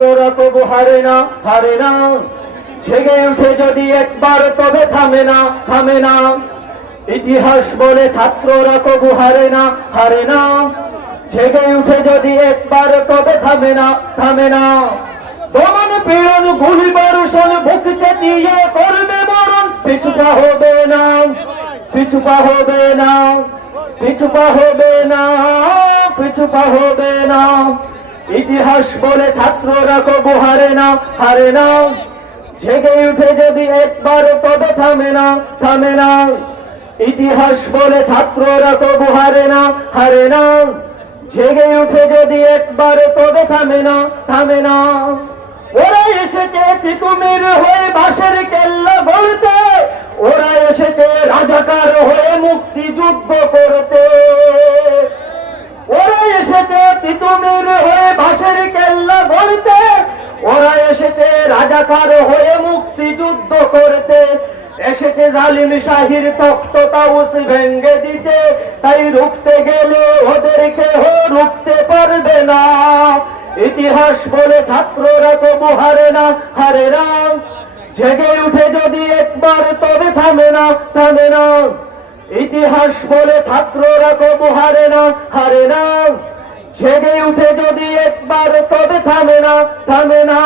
ওরা কবু হারে না, হারে না। জেগে উঠে যদি একবার তবে থামে না, থামে না। ইতিহাস বলে ছাত্ররা কবু হারে না, হারে না। জেগে উঠে যদি একবার তবে থামে না, থামে না। দমন পীড়ন গুলি বর্ষণ বুক চেতিয়ে করবে মরণ, পিছুপা হবে না, পিছুপা হবে না, পিছুপা হবে না, পিছুপা হবে না। ইতিহাস বলে ছাত্ররা কবু হারে না, হারে না। জেগে উঠে যদি একবার তবে থামে না, থামে না। ইতিহাস বলে ছাত্ররা কবু হারে না, হারে না। জেগে উঠে যদি একবার তবে থামে না, থামে না। ওরা এসেছে তিতুমির হয়ে বাঁশের কেল্লা গড়তে, ওরা এসেছে রাজাকার হয়ে মুক্তিযুদ্ধ করতে। ওরা এসেছে তিতুমির হয়ে বাঁশের কেল্লা গড়তে, ওরা এসেছে রাজাকার হয়ে মুক্তিযুদ্ধ করতে। এসেছে জালিম শাহির তখ্ত তাউস ভেঙ্গে দিতে, তাই রুখতে গেলে ওদের কেহ রুখতে পারবে না। ইতিহাস বলে ছাত্ররা কবু হারে না, হারে না। জেগে উঠে যদি একবার তবে থামে না, থামে না। ইতিহাস বলে ছাত্ররা কবু হারে না, হারে না। জেগে উঠে যদি একবার তবে থামে না, থামে না।